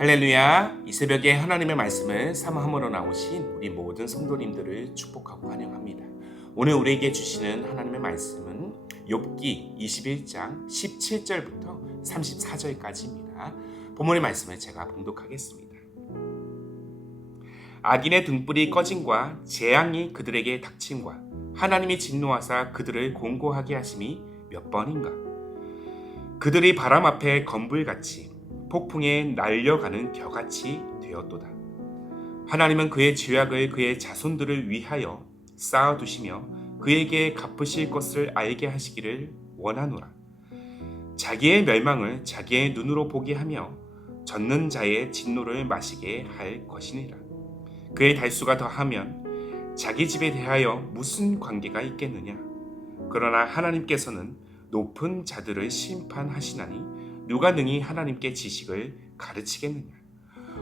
할렐루야. 이 새벽에 하나님의 말씀을 사모함으로 나오신 우리 모든 성도님들을 축복하고 환영합니다. 오늘 우리에게 주시는 하나님의 말씀은 욥기 21장 17절부터 34절까지입니다. 본문의 말씀을 제가 봉독하겠습니다. 악인의 등불이 꺼짐과 재앙이 그들에게 닥침과 하나님이 진노하사 그들을 공고하게 하심이 몇 번인가. 그들이 바람 앞에 건불같이 폭풍에 날려가는 겨같이 되었도다. 하나님은 그의 죄악을 그의 자손들을 위하여 쌓아두시며 그에게 갚으실 것을 알게 하시기를 원하노라. 자기의 멸망을 자기의 눈으로 보게 하며 젖는 자의 진노를 마시게 할 것이니라. 그의 달수가 더하면 자기 집에 대하여 무슨 관계가 있겠느냐. 그러나 하나님께서는 높은 자들을 심판하시나니 누가 능히 하나님께 지식을 가르치겠느냐.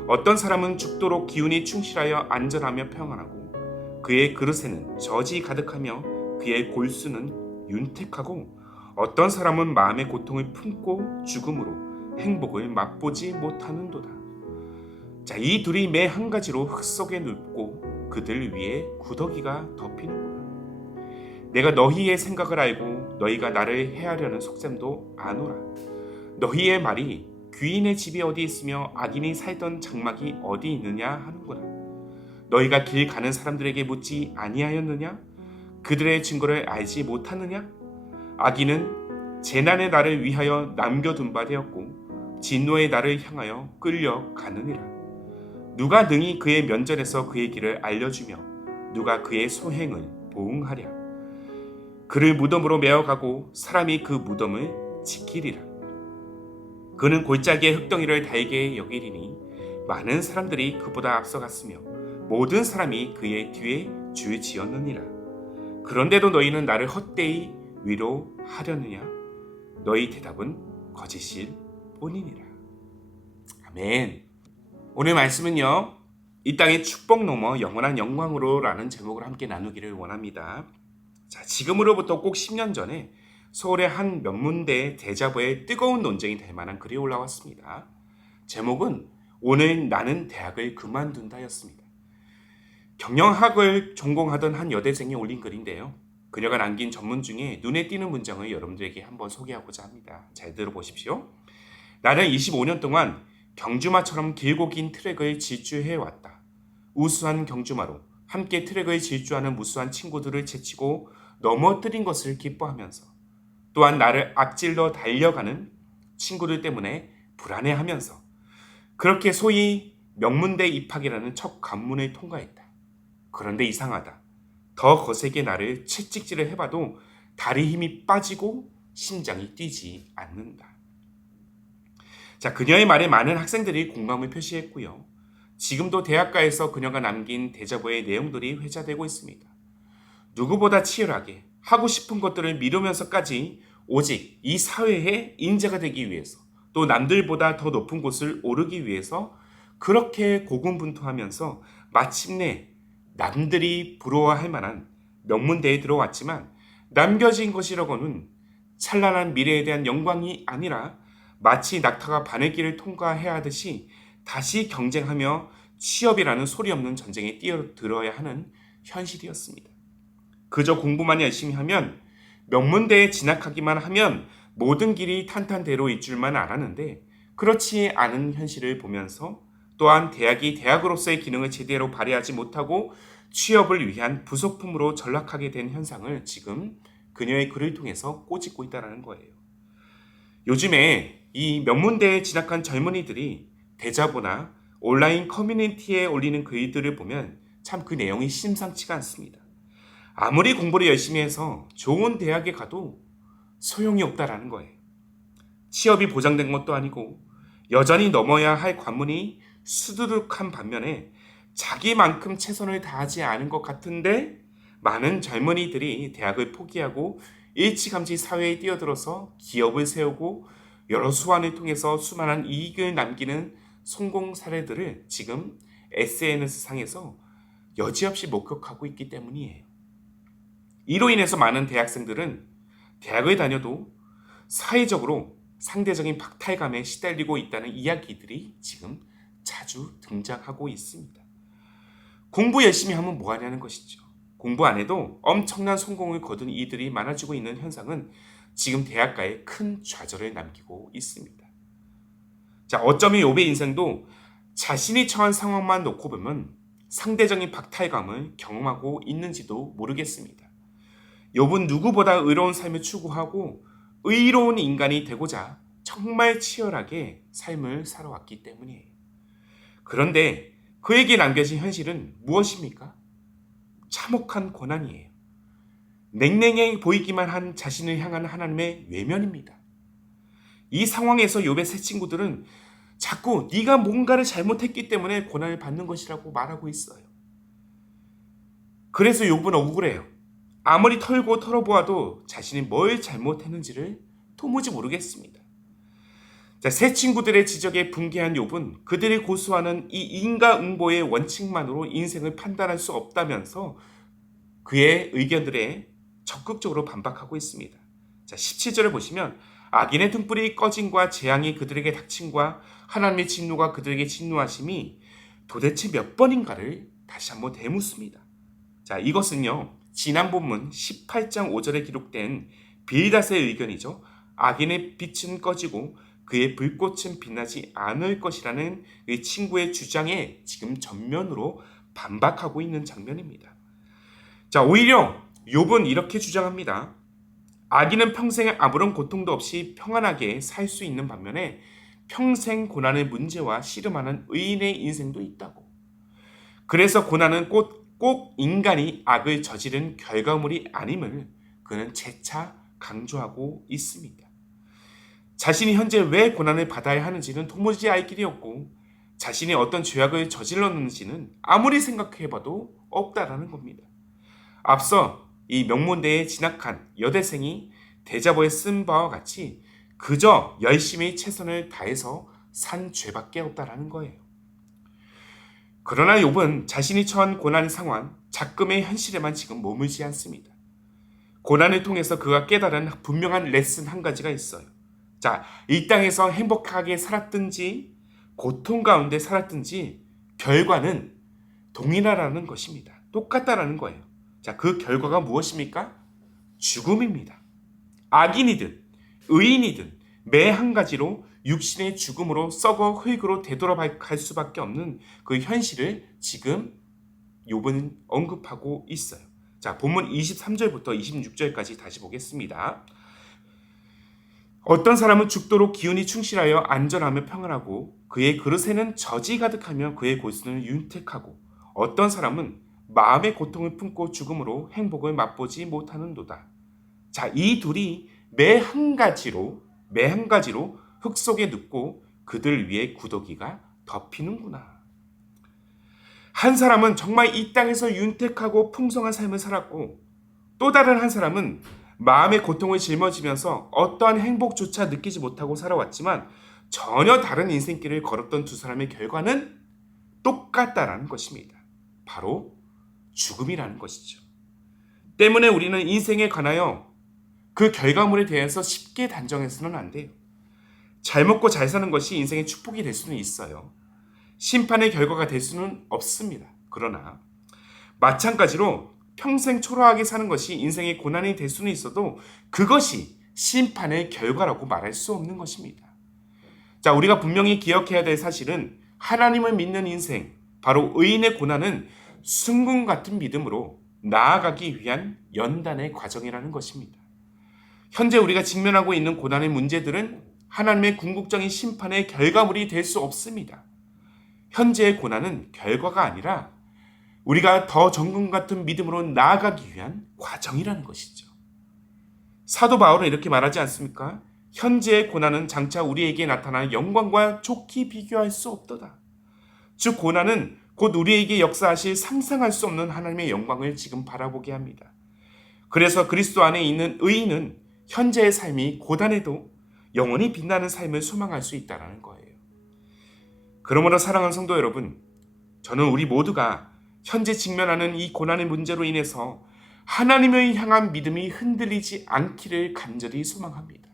어떤 사람은 죽도록 기운이 충실하여 안전하며 평안하고 그의 그릇에는 젖이 가득하며 그의 골수는 윤택하고 어떤 사람은 마음의 고통을 품고 죽음으로 행복을 맛보지 못하는도다. 자, 이 둘이 매 한 가지로 흙 속에 눕고 그들 위에 구더기가 덮이는구나. 내가 너희의 생각을 알고 너희가 나를 해하려는 속셈도 아노라. 너희의 말이 귀인의 집이 어디 있으며 악인이 살던 장막이 어디 있느냐 하는구나. 너희가 길 가는 사람들에게 묻지 아니하였느냐? 그들의 증거를 알지 못하느냐? 악인은 재난의 날을 위하여 남겨둔 바 되었고 진노의 날을 향하여 끌려가느니라. 누가 능히 그의 면전에서 그의 길을 알려주며 누가 그의 소행을 보응하랴. 그를 무덤으로 메어가고 사람이 그 무덤을 지키리라. 그는 골짜기의 흙덩이를 달게 여기리니 많은 사람들이 그보다 앞서갔으며 모든 사람이 그의 뒤에 줄지었느니라. 그런데도 너희는 나를 헛되이 위로하려느냐? 너희 대답은 거짓일 뿐이니라. 아멘. 오늘 말씀은요, 이 땅의 축복 넘어 영원한 영광으로 라는 제목을 함께 나누기를 원합니다. 자, 지금으로부터 꼭 10년 전에 서울의 한 명문대 대자보에 뜨거운 논쟁이 될 만한 글이 올라왔습니다. 제목은 오늘 나는 대학을 그만둔다였습니다. 경영학을 전공하던 한 여대생이 올린 글인데요. 그녀가 남긴 전문 중에 눈에 띄는 문장을 여러분들에게 한번 소개하고자 합니다. 잘 들어보십시오. 나는 25년 동안 경주마처럼 길고 긴 트랙을 질주해왔다. 우수한 경주마로 함께 트랙을 질주하는 무수한 친구들을 제치고 넘어뜨린 것을 기뻐하면서 또한 나를 앞질러 달려가는 친구들 때문에 불안해하면서 그렇게 소위 명문대 입학이라는 첫 관문을 통과했다. 그런데 이상하다. 더 거세게 나를 채찍질을 해봐도 다리 힘이 빠지고 심장이 뛰지 않는다. 자, 그녀의 말에 많은 학생들이 공감을 표시했고요. 지금도 대학가에서 그녀가 남긴 대자보의 내용들이 회자되고 있습니다. 누구보다 치열하게 하고 싶은 것들을 미루면서까지 오직 이 사회의 인재가 되기 위해서 또 남들보다 더 높은 곳을 오르기 위해서 그렇게 고군분투하면서 마침내 남들이 부러워할 만한 명문대에 들어왔지만 남겨진 것이라고는 찬란한 미래에 대한 영광이 아니라 마치 낙타가 바늘길을 통과해야 하듯이 다시 경쟁하며 취업이라는 소리 없는 전쟁에 뛰어들어야 하는 현실이었습니다. 그저 공부만 열심히 하면 명문대에 진학하기만 하면 모든 길이 탄탄대로일 줄만 알았는데 그렇지 않은 현실을 보면서 또한 대학이 대학으로서의 기능을 제대로 발휘하지 못하고 취업을 위한 부속품으로 전락하게 된 현상을 지금 그녀의 글을 통해서 꼬집고 있다는 거예요. 요즘에 이 명문대에 진학한 젊은이들이 대자보나 온라인 커뮤니티에 올리는 글들을 보면 참 그 내용이 심상치가 않습니다. 아무리 공부를 열심히 해서 좋은 대학에 가도 소용이 없다라는 거예요. 취업이 보장된 것도 아니고 여전히 넘어야 할 관문이 수두룩한 반면에 자기만큼 최선을 다하지 않은 것 같은데 많은 젊은이들이 대학을 포기하고 일찌감치 사회에 뛰어들어서 기업을 세우고 여러 수완을 통해서 수많은 이익을 남기는 성공 사례들을 지금 SNS상에서 여지없이 목격하고 있기 때문이에요. 이로 인해서 많은 대학생들은 대학을 다녀도 사회적으로 상대적인 박탈감에 시달리고 있다는 이야기들이 지금 자주 등장하고 있습니다. 공부 열심히 하면 뭐하냐는 것이죠. 공부 안 해도 엄청난 성공을 거둔 이들이 많아지고 있는 현상은 지금 대학가에 큰 좌절을 남기고 있습니다. 자, 어쩌면 욥의 인생도 자신이 처한 상황만 놓고 보면 상대적인 박탈감을 경험하고 있는지도 모르겠습니다. 욥은 누구보다 의로운 삶을 추구하고 의로운 인간이 되고자 정말 치열하게 삶을 살아왔기 때문이에요. 그런데 그에게 남겨진 현실은 무엇입니까? 참혹한 고난이에요. 냉랭해 보이기만 한 자신을 향한 하나님의 외면입니다. 이 상황에서 욥의 세 친구들은 자꾸 네가 뭔가를 잘못했기 때문에 고난을 받는 것이라고 말하고 있어요. 그래서 욥은 억울해요. 아무리 털고 털어보아도 자신이 뭘 잘못했는지를 도무지 모르겠습니다. 자, 세 친구들의 지적에 분개한 욥은 그들이 고수하는 이 인과응보의 원칙만으로 인생을 판단할 수 없다면서 그의 의견들에 적극적으로 반박하고 있습니다. 자, 17절을 보시면 악인의 등불이 꺼짐과 재앙이 그들에게 닥침과 하나님의 진노가 그들에게 진노하심이 도대체 몇 번인가를 다시 한번 되묻습니다. 자, 이것은요, 지난 본문 18장 5절에 기록된 빌닷의 의견이죠. 악인의 빛은 꺼지고 그의 불꽃은 빛나지 않을 것이라는 이 친구의 주장에 지금 전면으로 반박하고 있는 장면입니다. 자, 오히려 욥은 이렇게 주장합니다. 악인은 평생 아무런 고통도 없이 평안하게 살 수 있는 반면에 평생 고난의 문제와 씨름하는 의인의 인생도 있다고. 그래서 고난은 꼭 인간이 악을 저지른 결과물이 아님을 그는 재차 강조하고 있습니다. 자신이 현재 왜 고난을 받아야 하는지는 도무지 알 길이 없고 자신이 어떤 죄악을 저질렀는지는 아무리 생각해봐도 없다라는 겁니다. 앞서 이 명문대에 진학한 여대생이 대자보에 쓴 바와 같이 그저 열심히 최선을 다해서 산 죄밖에 없다라는 거예요. 그러나 욥은 자신이 처한 고난 상황, 작금의 현실에만 지금 머물지 않습니다. 고난을 통해서 그가 깨달은 분명한 레슨 한 가지가 있어요. 자, 이 땅에서 행복하게 살았든지 고통 가운데 살았든지 결과는 동일하라는 것입니다. 똑같다라는 거예요. 자, 그 결과가 무엇입니까? 죽음입니다. 악인이든 의인이든 매 한 가지로 육신의 죽음으로 썩어 흙으로 되돌아갈 수밖에 없는 그 현실을 지금 욥은 언급하고 있어요. 자, 본문 23절부터 26절까지 다시 보겠습니다. 어떤 사람은 죽도록 기운이 충실하여 안전하며 평안하고 그의 그릇에는 젖이 가득하며 그의 골수는 윤택하고 어떤 사람은 마음의 고통을 품고 죽음으로 행복을 맛보지 못하는도다. 자, 이 둘이 매 한 가지로 흙 속에 눕고 그들 위에 구더기가 덮이는구나. 한 사람은 정말 이 땅에서 윤택하고 풍성한 삶을 살았고 또 다른 한 사람은 마음의 고통을 짊어지면서 어떠한 행복조차 느끼지 못하고 살아왔지만 전혀 다른 인생길을 걸었던 두 사람의 결과는 똑같다라는 것입니다. 바로 죽음이라는 것이죠. 때문에 우리는 인생에 관하여 그 결과물에 대해서 쉽게 단정해서는 안 돼요. 잘 먹고 잘 사는 것이 인생의 축복이 될 수는 있어요. 심판의 결과가 될 수는 없습니다. 그러나 마찬가지로 평생 초라하게 사는 것이 인생의 고난이 될 수는 있어도 그것이 심판의 결과라고 말할 수 없는 것입니다. 자, 우리가 분명히 기억해야 될 사실은 하나님을 믿는 인생, 바로 의인의 고난은 순금 같은 믿음으로 나아가기 위한 연단의 과정이라는 것입니다. 현재 우리가 직면하고 있는 고난의 문제들은 하나님의 궁극적인 심판의 결과물이 될 수 없습니다. 현재의 고난은 결과가 아니라 우리가 더 정금 같은 믿음으로 나아가기 위한 과정이라는 것이죠. 사도 바울은 이렇게 말하지 않습니까? 현재의 고난은 장차 우리에게 나타나는 영광과 좋게 비교할 수 없도다. 즉 고난은 곧 우리에게 역사하실 상상할 수 없는 하나님의 영광을 지금 바라보게 합니다. 그래서 그리스도 안에 있는 의인은 현재의 삶이 고단해도 영원히 빛나는 삶을 소망할 수 있다는 거예요. 그러므로 사랑하는 성도 여러분, 저는 우리 모두가 현재 직면하는 이 고난의 문제로 인해서 하나님을 향한 믿음이 흔들리지 않기를 간절히 소망합니다.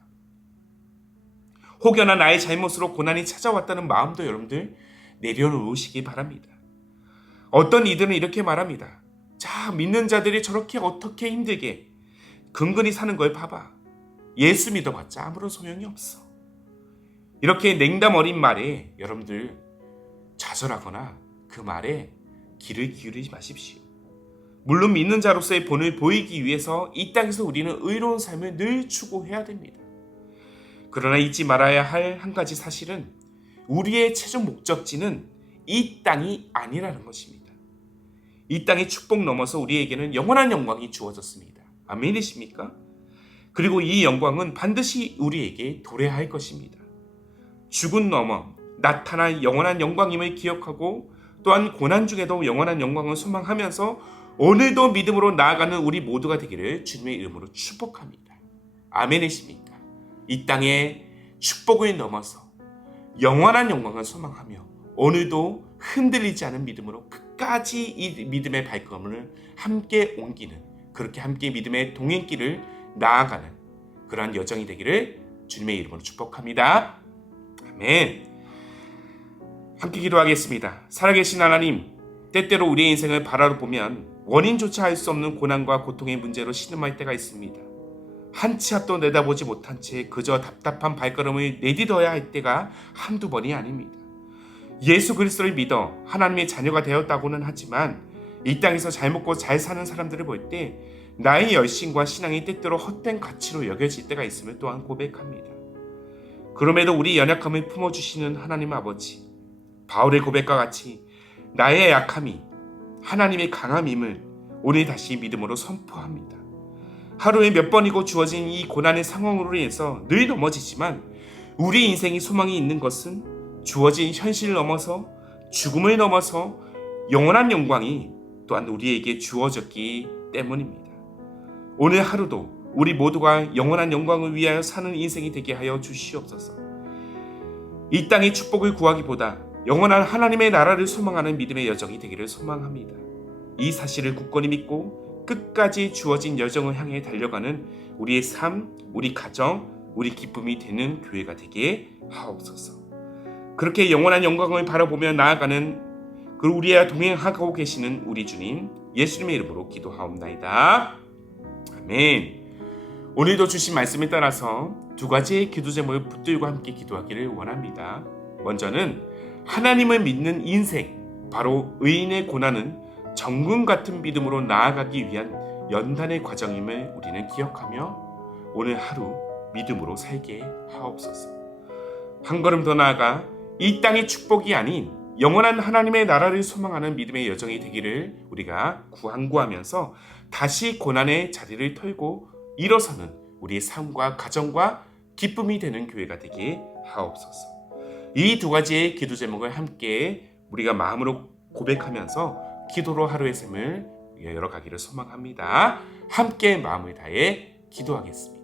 혹여나 나의 잘못으로 고난이 찾아왔다는 마음도 여러분들 내려놓으시기 바랍니다. 어떤 이들은 이렇게 말합니다. 자, 믿는 자들이 저렇게 어떻게 힘들게 근근히 사는 걸 봐봐. 예수 믿어봤자 아무런 소용이 없어. 이렇게 냉담 어린 말에 여러분들 좌절하거나 그 말에 귀를 기울이지 마십시오. 물론 믿는 자로서의 본을 보이기 위해서 이 땅에서 우리는 의로운 삶을 늘 추구해야 됩니다. 그러나 잊지 말아야 할 한 가지 사실은 우리의 최종 목적지는 이 땅이 아니라는 것입니다. 이 땅의 축복 넘어서 우리에게는 영원한 영광이 주어졌습니다. 아멘이십니까? 그리고 이 영광은 반드시 우리에게 도래할 것입니다. 죽음 넘어 나타날 영원한 영광임을 기억하고 또한 고난 중에도 영원한 영광을 소망하면서 오늘도 믿음으로 나아가는 우리 모두가 되기를 주님의 이름으로 축복합니다. 아멘이십니까? 이 땅의 축복을 넘어서 영원한 영광을 소망하며 오늘도 흔들리지 않은 믿음으로 끝까지 이 믿음의 발걸음을 함께 옮기는, 그렇게 함께 믿음의 동행길을 나아가는 그러한 여정이 되기를 주님의 이름으로 축복합니다. 아멘. 함께 기도하겠습니다. 살아계신 하나님, 때때로 우리의 인생을 바라보면 원인조차 알 수 없는 고난과 고통의 문제로 신음할 때가 있습니다. 한 치 앞도 내다보지 못한 채 그저 답답한 발걸음을 내딛어야 할 때가 한두 번이 아닙니다. 예수 그리스도를 믿어 하나님의 자녀가 되었다고는 하지만 이 땅에서 잘 먹고 잘 사는 사람들을 볼 때 나의 열심과 신앙이 때때로 헛된 가치로 여겨질 때가 있음을 또한 고백합니다. 그럼에도 우리 연약함을 품어주시는 하나님 아버지, 바울의 고백과 같이 나의 약함이 하나님의 강함임을 오늘 다시 믿음으로 선포합니다. 하루에 몇 번이고 주어진 이 고난의 상황으로 인해서 늘 넘어지지만 우리 인생이 소망이 있는 것은 주어진 현실을 넘어서 죽음을 넘어서 영원한 영광이 또한 우리에게 주어졌기 때문입니다. 오늘 하루도 우리 모두가 영원한 영광을 위하여 사는 인생이 되게 하여 주시옵소서. 이 땅의 축복을 구하기보다 영원한 하나님의 나라를 소망하는 믿음의 여정이 되기를 소망합니다. 이 사실을 굳건히 믿고 끝까지 주어진 여정을 향해 달려가는 우리의 삶, 우리 가정, 우리 기쁨이 되는 교회가 되게 하옵소서. 그렇게 영원한 영광을 바라보며 나아가는 그 우리와 동행하고 계시는 우리 주님 예수님의 이름으로 기도하옵나이다. 아멘. 오늘도 주신 말씀에 따라서 두 가지의 기도 제목을 붙들고 함께 기도하기를 원합니다. 먼저는 하나님을 믿는 인생, 바로 의인의 고난은 정금 같은 믿음으로 나아가기 위한 연단의 과정임을 우리는 기억하며 오늘 하루 믿음으로 살게 하옵소서. 한 걸음 더 나아가 이 땅의 축복이 아닌 영원한 하나님의 나라를 소망하는 믿음의 여정이 되기를 우리가 구하면서 다시 고난의 자리를 털고 일어서는 우리의 삶과 가정과 기쁨이 되는 교회가 되게 하옵소서. 이 두 가지의 기도 제목을 함께 우리가 마음으로 고백하면서 기도로 하루의 삶을 열어가기를 소망합니다. 함께 마음을 다해 기도하겠습니다.